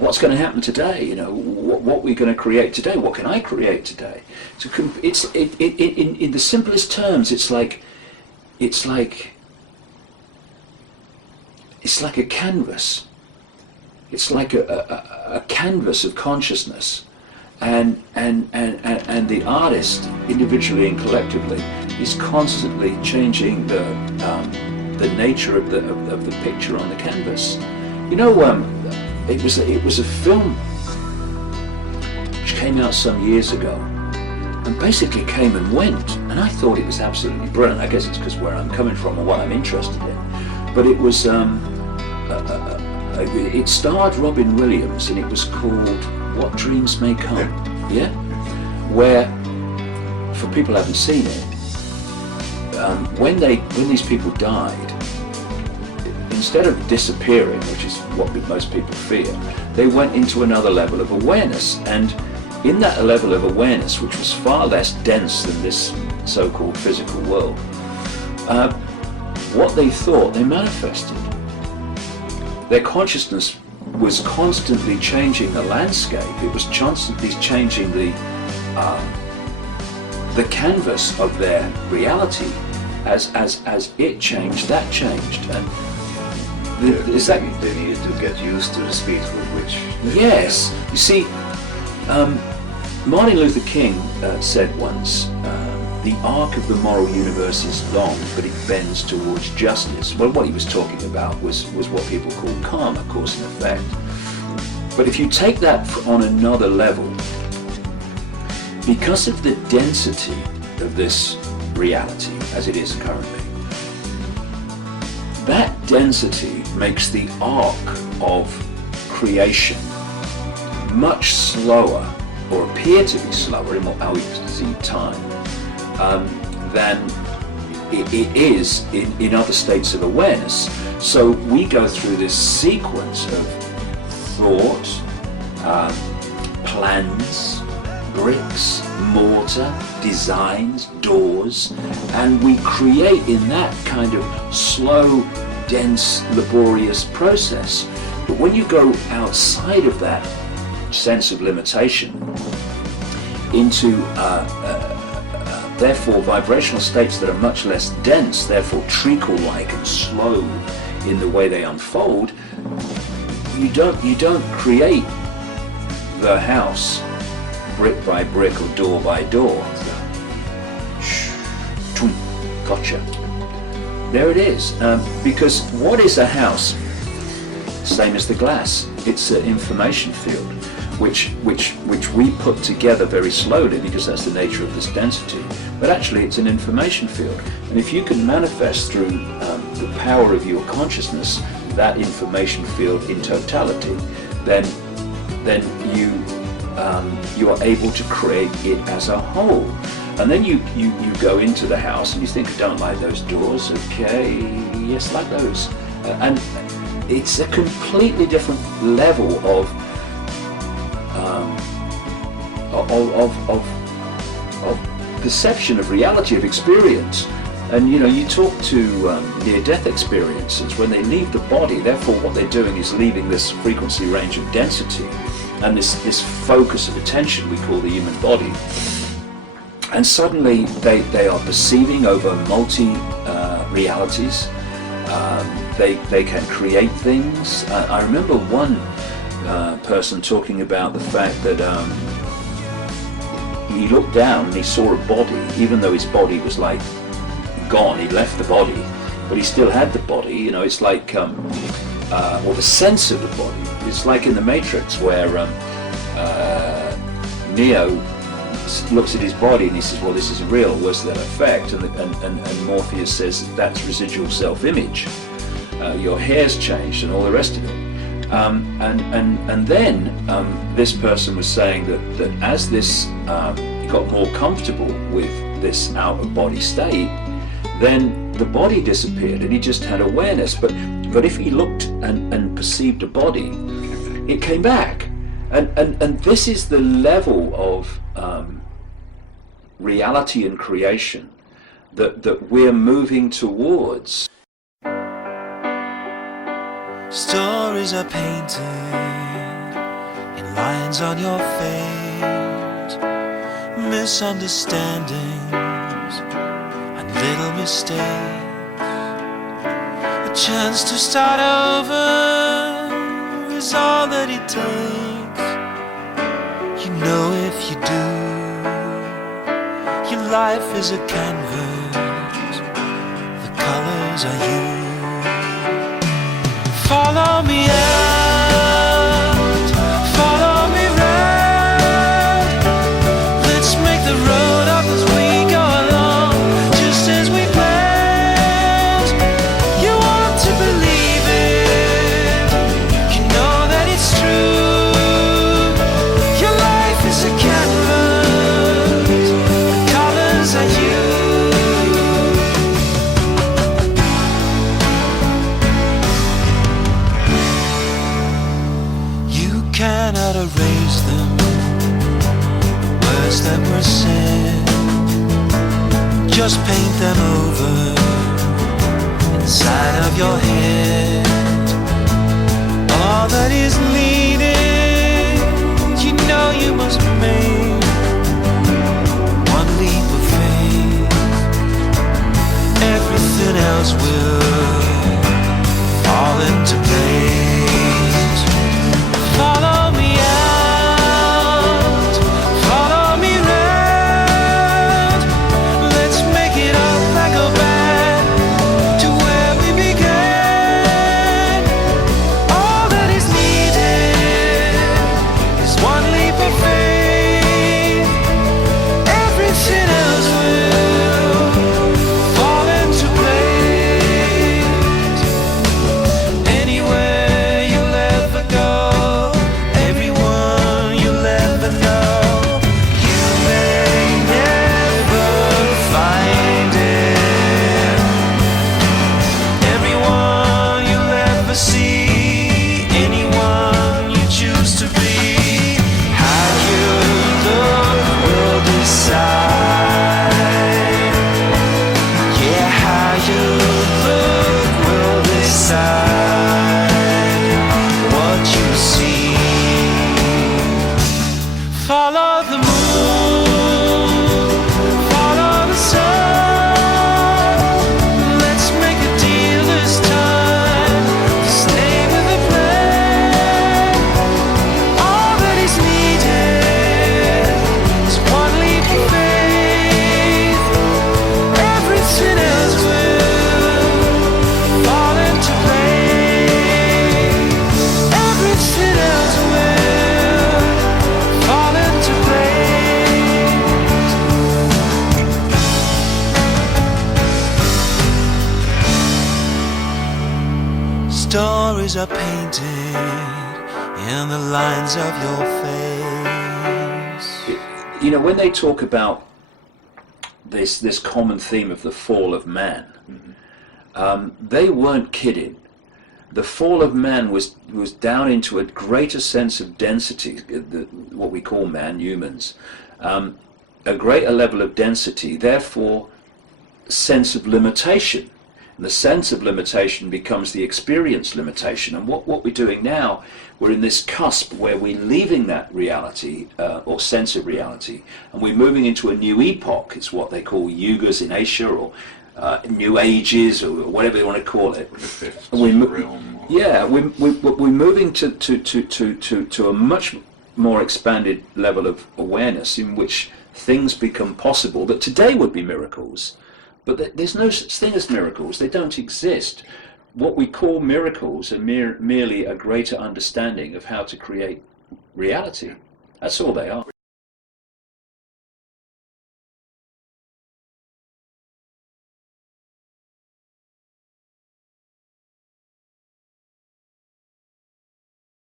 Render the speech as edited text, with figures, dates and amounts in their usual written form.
what's going to happen today? You know, what we're going to create today? What can I create today? So in the simplest terms, it's like a canvas. It's like a canvas of consciousness, and the artist, individually and collectively, is constantly changing the nature of the picture on the canvas. You know, it was a film which came out some years ago, and basically came and went, and I thought it was absolutely brilliant. I guess it's because where I'm coming from and what I'm interested in. But it was it starred Robin Williams, and it was called What Dreams May Come. Yeah, where, for people who haven't seen it, when these people died, instead of disappearing, which is what most people fear, they went into another level of awareness, and in that level of awareness, which was far less dense than this so-called physical world, what they thought, they manifested. Their consciousness was constantly changing the landscape. It was constantly changing the canvas of their reality. As it changed, that changed. And they needed to get used to the speed with which... Yes. You see, Martin Luther King said once, the arc of the moral universe is long, but it bends towards justice. Well, what he was talking about was what people call karma, cause and effect. But if you take that on another level, because of the density of this reality as it is currently, that density makes the arc of creation much slower, or appear to be slower in how we see time, than it is in other states of awareness. So we go through this sequence of thought, plans, bricks, mortar, designs, doors, and we create in that kind of slow, dense, laborious process. But when you go outside of that sense of limitation into therefore vibrational states that are much less dense, therefore treacle-like and slow in the way they unfold, you don't create the house brick by brick or door by door. Gotcha. There it is. Because what is a house? Same as the glass. It's an information field, which we put together very slowly because that's the nature of this density. But actually, it's an information field, and if you can manifest through the power of your consciousness that information field in totality, then you are able to create it as a whole. And then you go into the house and you think, I don't like those doors. Okay, yes, like those, and it's a completely different level of perception of reality, of experience. And you know, you talk to near-death experiencers, when they leave the body, therefore what they're doing is leaving this frequency range of density and this focus of attention we call the human body. And suddenly they are perceiving over multi-realities. They can create things. I remember one person talking about the fact that he looked down and he saw a body, even though his body was like gone, he'd left the body, but he still had the body. You know, it's like, or the sense of the body. It's like in the Matrix where Neo looks at his body and he says, well, this is real, where's that effect? And Morpheus says, that's residual self-image. Your hair's changed and all the rest of it. And then this person was saying that as this he got more comfortable with this out-of-body state, then the body disappeared and he just had awareness. But if he looked and perceived a body, it came back. And this is the level of reality and creation that we're moving towards. Stories are painted lines on your face, misunderstandings and little mistakes. A chance to start over is all that it takes. You know if you do, your life is a canvas, the colors are you. Follow me out, follow me round. Let's make the road up as we go along, just as we planned. You want to believe it, you know that it's true. Your life is a canvas, the colors are you. Cannot erase them, the words that were said. Just paint them over inside of your head. All that is needed, you know you must make one leap of faith. Everything else will fall into place. Follow me out, follow me round. Let's make it up and go back to where we began. All that is needed is one leap of faith. Everything else will fall into place. Anywhere you'll ever go, follow the moon, follow the sun. Let's make a deal this time to stay with the plan. All that is needed is one leap of faith. Everything else will fall into place. Everything else will fall into place. Stories are painted in the lines of your face. You know, when they talk about this common theme of the fall of man, they weren't kidding. The fall of man was down into a greater sense of density, what we call man, humans, a greater level of density, therefore sense of limitation. And the sense of limitation becomes the experience limitation. And what we're doing now, we're in this cusp where we're leaving that reality or sense of reality, and we're moving into a new epoch. It's what they call yugas in Asia, or new ages, or whatever you want to call it. And we're moving to a much more expanded level of awareness in which things become possible that today would be miracles. But there's no such thing as miracles. They don't exist. What we call miracles are merely a greater understanding of how to create reality. That's all they are.